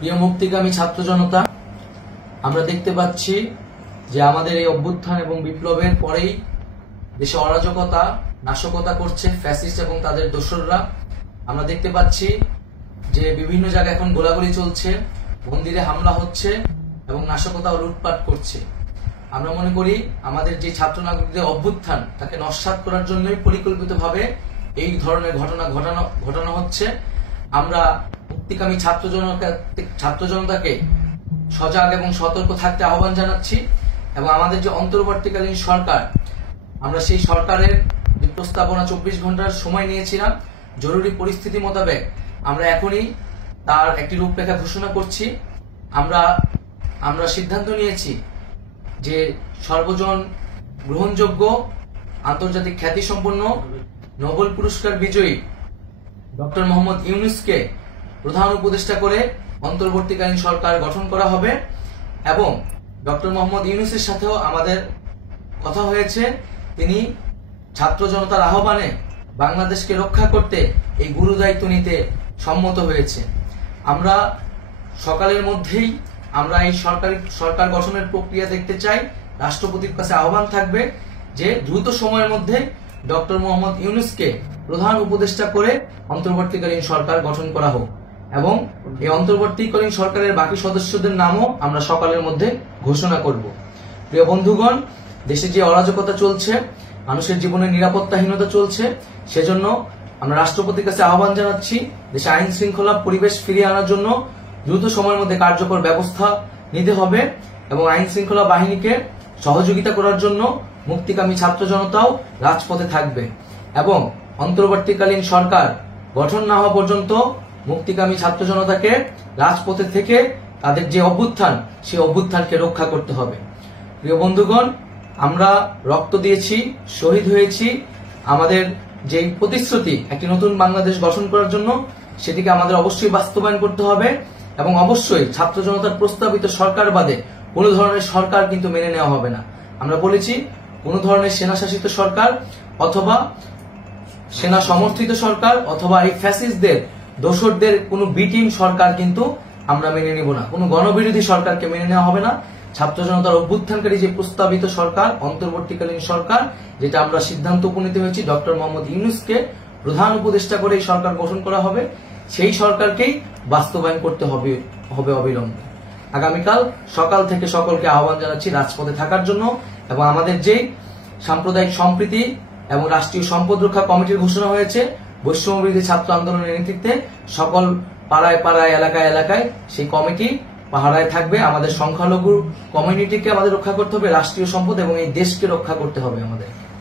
প্রিয় মুক্তিকামী ছাত্র জনতা, আমরা দেখতে পাচ্ছি যে আমাদের এই অভ্যুত্থান এবং বিপ্লবের পরেই দেশে অরাজকতা নাশকতা করছে ফ্যাসিস্ট এবং তাদের দোসররা। আমরা দেখতে পাচ্ছি যে বিভিন্ন জায়গায় এখন গোলাগুলি চলছে, মন্দিরে হামলা হচ্ছে এবং নাশকতা ও লুটপাট করছে। আমরা মনে করি আমাদের যে ছাত্র নাগরিকদের অভ্যুত্থান তাকে নস্যাৎ করার জন্যই পরিকল্পিতভাবে এই ধরনের ঘটনা ঘটানো হচ্ছে। আমরা মুক্তিকামী ছাত্র জনতাকে সজাগ এবং সতর্ক থাকতে আহ্বান জানাচ্ছি এবং আমাদের যে অন্তর্বর্তীকালীন সরকার, আমরা সেই সরকারের যে প্রস্তাবনা 24 ঘন্টার সময় নিয়েছিলাম, জরুরি পরিস্থিতি মোতাবেক আমরা এখনই তার একটি রূপরেখা ঘোষণা করছি। আমরা সিদ্ধান্ত নিয়েছি যে সর্বজন গ্রহণযোগ্য আন্তর্জাতিক খ্যাতিসম্পন্ন নোবেল পুরস্কার বিজয়ী ডক্টর মোহাম্মদ ইউনূসকে প্রধান উপদেষ্টা করে অন্তর্বর্তীকালীন সরকার গঠন করা হবে এবং ডক্টর মোহাম্মদ ইউনূসের সাথেও আমাদের কথা হয়েছে। তিনি ছাত্র জনতার আহ্বানে বাংলাদেশকে রক্ষা করতে এই গুরু দায়িত্ব নিতে সম্মত হয়েছে। আমরা সকালের মধ্যেই আমরা এই সরকার গঠনের প্রক্রিয়া দেখতে চাই। রাষ্ট্রপতির কাছে আহ্বান থাকবে যে দ্রুত সময়ের মধ্যে ডক্টর মোহাম্মদ ইউনূসকে প্রধান উপদেষ্টা করে অন্তর্বর্তীকালীন সরকার গঠন করা হোক এবং এই অন্তর্বর্তীকালীন সরকারের বাকি সদস্যদের নামও আমরা সকালের মধ্যে ঘোষণা করব। প্রিয় বন্ধুগণ, দেশে যে অরাজকতা চলছে, মানুষের জীবনের নিরাপত্তাহীনতা চলছে, সেজন্য আমরা রাষ্ট্রপতির কাছে আহ্বান জানাচ্ছি দেশে আইন শৃঙ্খলা পরিবেশ ফিরিয়ে আনার জন্য দ্রুত সময়ের মধ্যে কার্যকর ব্যবস্থা নিতে হবে এবং আইন শৃঙ্খলা বাহিনীকে সহযোগিতা করার জন্য মুক্তিকামী ছাত্র জনতাও রাজপথে থাকবে এবং অন্তর্বর্তীকালীন সরকার গঠন না হওয়া পর্যন্ত মুক্তিকামী ছাত্র জনতাকে রাজপথে থেকে তাদের যে অভ্যুত্থান, সেই অভ্যুত্থানকে রক্ষা করতে হবে। প্রিয় বন্ধুগণ, আমরা রক্ত দিয়েছি, শহীদ হয়েছি। আমাদের যে প্রতিশ্রুতি একটি নতুন বাংলাদেশ গঠন করার জন্য, সেটিকে আমাদের অবশ্যই বাস্তবায়ন করতে হবে এবং অবশ্যই ছাত্র জনতার প্রস্তাবিত সরকার বাদে কোনো ধরনের সরকার কিন্তু মেনে নেওয়া হবে না। আমরা বলেছি কোন ধরনের সেনা শাসিত সরকার অথবা সেনা সমর্থিত সরকার অথবা এই ফ্যাসিস্টদের দোসরদের কোনো বি টিম সরকার কিন্তু আমরা মেনে নিব না। কোনো গণবিরোধী সরকারকে মেনে নেওয়া হবে না। ছাত্র জনতার অভ্যুত্থানকারী যে প্রস্তাবিত সরকার, অন্তর্বর্তীকালীন সরকার, যেটা আমরা সিদ্ধান্ত উপনীত হয়েছি ডক্টর মোহাম্মদ ইউনূসকে প্রধান উপদেষ্টা করে এই সরকার গঠন করা হবে, সেই সরকারকেই বাস্তবায়ন করতে হবে অবিলম্বে। আগামীকাল সকাল থেকে সকলকে আহ্বান জানাচ্ছি রাজপথে থাকার জন্য এবং আমাদের যে সাম্প্রদায়িক সম্প্রীতি এবং রাষ্ট্রীয় সম্পদ রক্ষা কমিটির ঘোষণা হয়েছে বৈষম্যবিরোধী ছাত্র আন্দোলনের নেতৃত্বে, সকল পাড়ায় পাড়ায় এলাকায় এলাকায় সেই কমিটি পাহারায় থাকবে। আমাদের সংখ্যালঘু কমিউনিটিকে আমাদের রক্ষা করতে হবে, রাষ্ট্রীয় সম্পদ এবং এই দেশকে রক্ষা করতে হবে আমাদের।